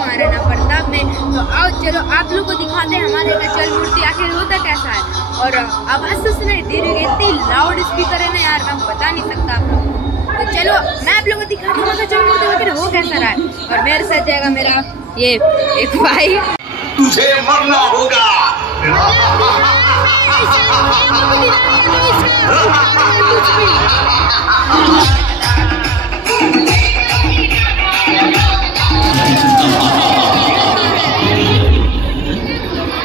महाराणा प्रताप ने। तो आओ चलो आप लोग को दिखाते हैं हमारे का चल मूर्ति आखिर होता कैसा है। और आवाज़ तो सुनाई दे रही है, इतनी लाउड स्पीकर है ना यार, हम बता नहीं सकता आप लोग। तो चलो मैं आप लोगों को दिखाती हूँ चल मूर्ति आखिर हो कैसा रहा है। और मेरे साथ जाएगा मेरा ये एक भाई। तुझे मरना होगा।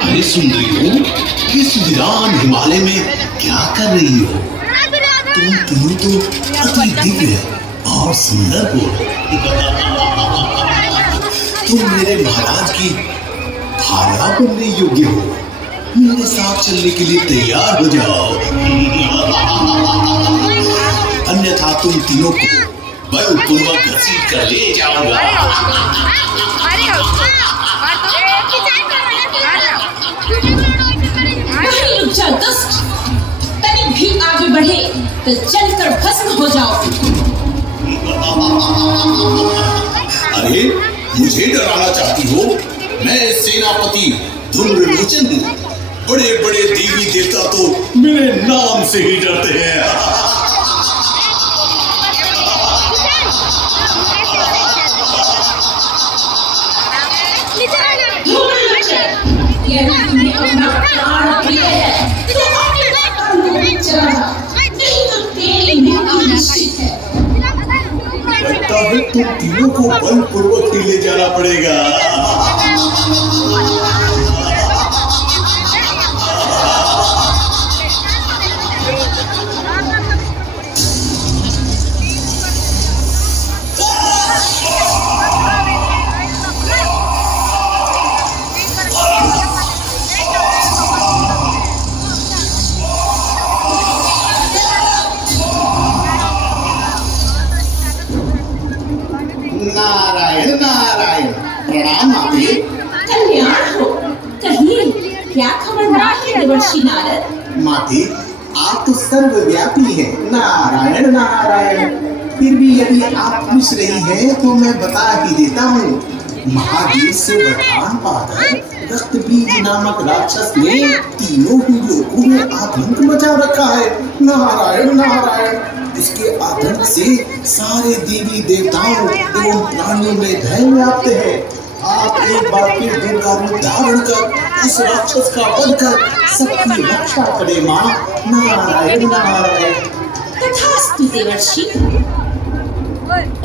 अरे सुन रही हो, इस वीरान हिमालय में क्या कर रही हो? तुम तो अति दिव्य और सुंदर हो। तुम मेरे महाराज की भार्या बनने योग्य हो। मेरे साथ चलने के लिए तैयार हो जाओ, अन्यथा तुम तीनों को बलपूर्वक घसीट कर ले जाऊंगा। रुक जा दुष्ट, तनिक भी आगे बढ़े तो जलकर भस्म हो जाओ। अरे मुझे डराना चाहती हो? मैं सेनापति धूम्रलोचन हूँ। बड़े बड़े देवी देवता तो मेरे नाम से ही डरते हैं। यदि तुम्हें अपना प्राण प्रिय है तो अपने प्राण को चला जा, नहीं तो तेरी मृत्यु निश्चित है। लगता है तुम तीनों को बलपूर्वक ही ले जाना पड़ेगा। नारायण नारायण, प्रणाम माते। कल्याण हो। कहिए क्या खबरदार है देवर्षि नारद? माते, आप तो सर्वव्यापी हैं। नारायण नारायण। फिर भी यदि आप पूछ रही हैं तो मैं बता ही देता हूँ। महादेव से वरदान पाकर रक्तबीज नामक राक्षस ने तीनों ही लोगों में आतंक मचा रखा है। नारायण नारायण। इसके आतंक से सारे देवी देवताओं एवं प्राणियों में भय व्याप्त है। आप एक बार फिर दुर्गा रूप धारण कर उस राक्षस का वध कर सबकी रक्षा करे माँ। नारायण नारायण। तथास्तु देवर्षि।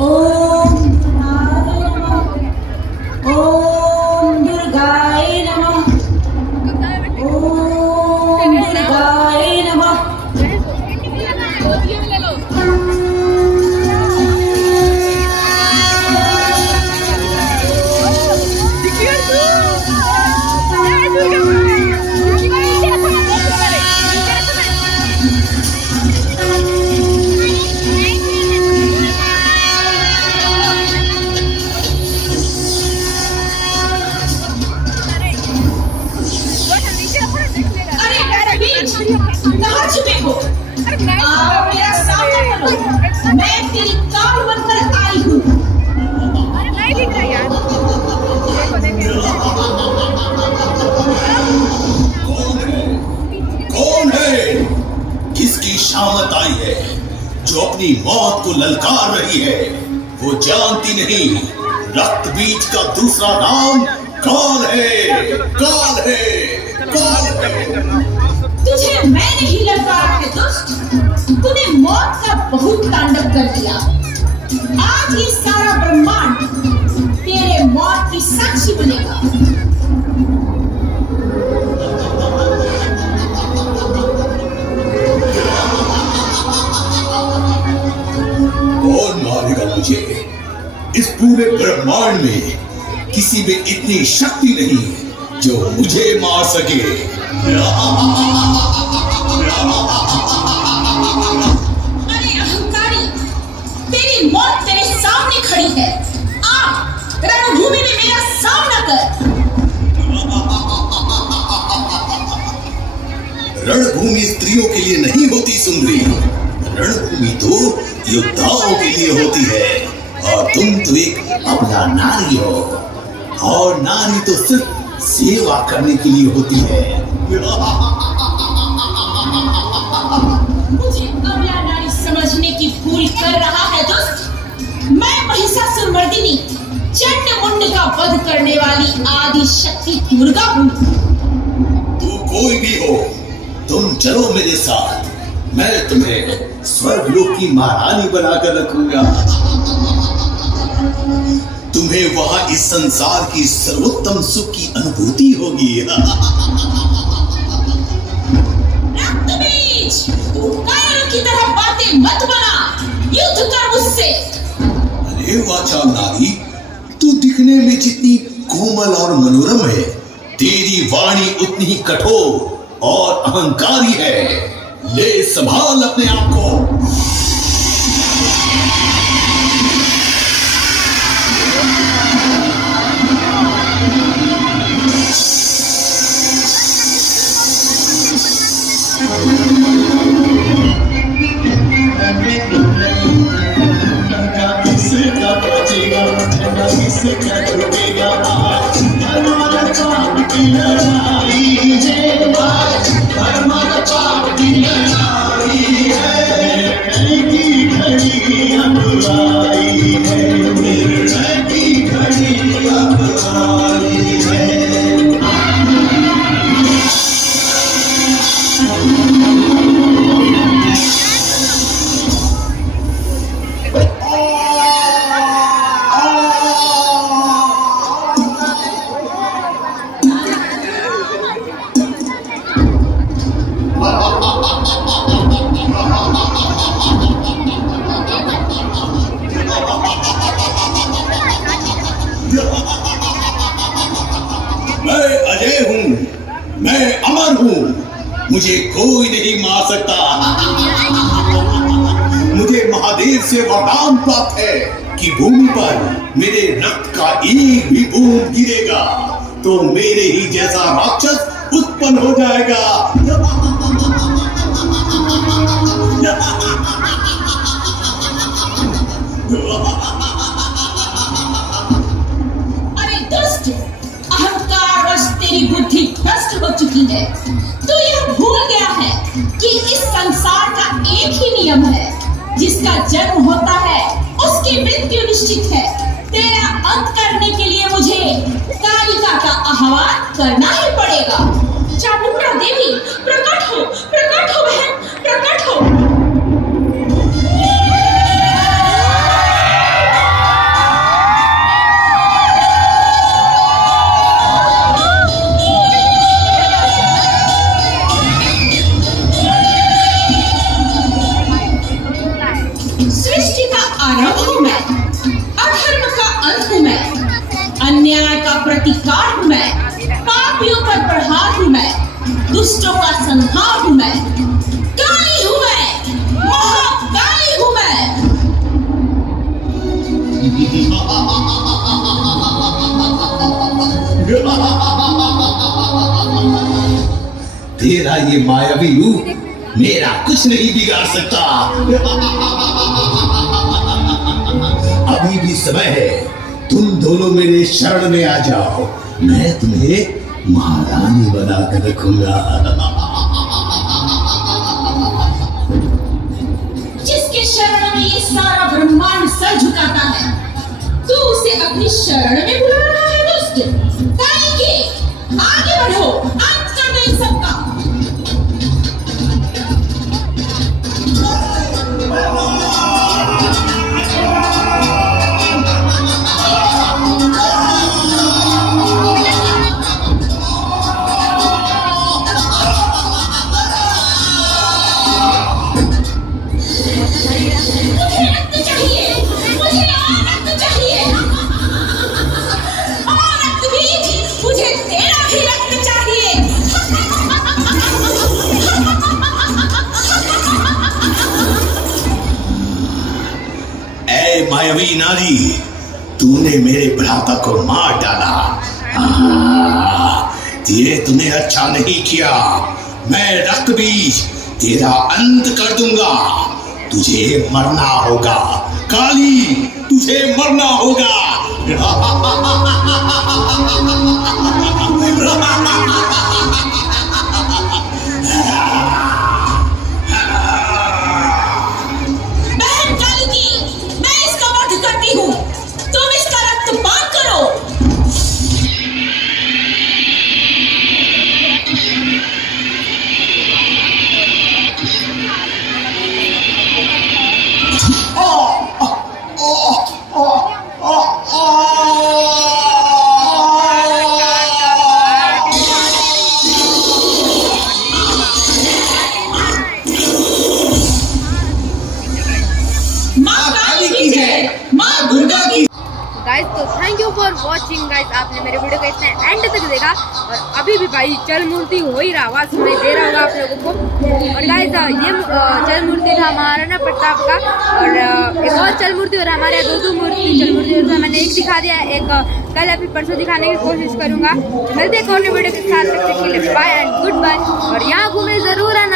ओम ओम दुर्गाय नमः। ओम दुर्गाय नमः। कहाँ छुपे हो? आओ मेरा सामना करो। मैं तेरी काल बनकर आई हूँ। नहीं दिख रहा यार। कौन है? किसकी शामत आई है जो अपनी मौत को ललकार रही है? वो जानती नहीं रक्तबीज का दूसरा नाम काल है। काल है, काल है। तुझे मैं नहीं ललकारा है दुष्ट। तूने मौत का बहुत तांडव कर दिया। आज ये सारा ब्रह्मांड तेरे मौत की साक्षी बनेगा। कौन मारेगा मुझे? इस पूरे ब्रह्मांड में किसी में इतनी शक्ति नहीं जो मुझे मार सके। अरे अहंकारी, तेरी मौत तेरे सामने खड़ी है। आ रणभूमि में मेरा सामना कर। रणभूमि स्त्रियों के लिए नहीं होती सुंदरी। रणभूमि तो योद्धाओं के लिए होती है और तुम तो एक अपना नारी हो। और नारी तो सिर्फ सेवा करने के लिए होती है। मुझे अबला नारी समझने की भूल कर रहा है दुष्ट। मैं महिषासुरमर्दिनी चंड मुंड का वध करने वाली आदि शक्ति दुर्गा हूँ। तू कोई भी हो, तुम चलो मेरे साथ। मैं तुम्हें स्वर्गलोक की महारानी बनाकर रखूंगा। तुम्हें वहां इस संसार की सर्वोत्तम सुख की अनुभूति होगी। रक्तबीज, तू कायर की तरह बातें मत बना, युद्ध कर मुझसे। अरे वाचा नारी, तू दिखने में जितनी कोमल और मनोरम है, तेरी वाणी उतनी ही कठोर और अहंकारी है। ले संभाल अपने आप को। मैं अजय हूँ, मैं अमर हूँ, मुझे कोई नहीं मार सकता। मुझे महादेव से वरदान प्राप्त है कि भूमि पर मेरे रक्त का एक भी बूंद गिरेगा तो मेरे ही जैसा राक्षस उत्पन्न हो जाएगा। अरे दुष्ट, अहंकारवश तेरी बुद्धि भ्रष्ट हो चुकी है। तू यह भूल गया है कि इस संसार का एक ही नियम है, जिसका जन्म होता है उसकी मृत्यु निश्चित है। तेरा अंत करने के लिए मुझे कालिका का आह्वान करना ही पड़ेगा। चामुंडा देवी, प्रकट हो बहन, प्रकट हो। सृष्टि का आरंभ हूँ मैं, अधर्म का अंत हूँ मैं, अन्याय का प्रतिकार हूँ मैं, पापियों पर प्रहार हूँ मैं, दुष्टों का संहार हूँ मैं, काली हूँ मैं, महाकाली हूँ मैं। तेरा ये मायावी रूप मेरा कुछ नहीं बिगाड़ सकता। अभी भी समय है, तुम दोनों मेरे शरण में आ जाओ। मैं तुम्हें महारानी बनाकर रखूंगा। जिसके शरण में ये सारा ब्रह्मांड सर झुकाता है, तू उसे अपनी शरण में बुला रहा है दुष्ट। काली के आगे बढ़ो, अंत कर दे इन सबका। मायावी नारी, तूने मेरे भ्राता को मार डाला। ये तूने अच्छा नहीं किया। मैं रक्तबीज तेरा अंत कर दूंगा। तुझे मरना होगा काली, तुझे मरना होगा। Watching guys. आपने मेरे वीडियो को इतने एंड तक देखा और अभी भी भाई चल मूर्ति हो ही रहा, आवाज सुनाई दे रहा होगा आप लोगों को। और गाइस ये चल मूर्ति था हमारा ना प्रताप का, और एक और चल मूर्ति और हमारे यहाँ दो मूर्ति चल मूर्ति तो मैंने एक दिखा दिया, एक कल या फिर परसों दिखाने की कोशिश करूंगा। मिलते हैं एक और वीडियो के साथ, तब तक के लिए बाय एंड गुड बाय। और यहाँ घूमे जरूर आना।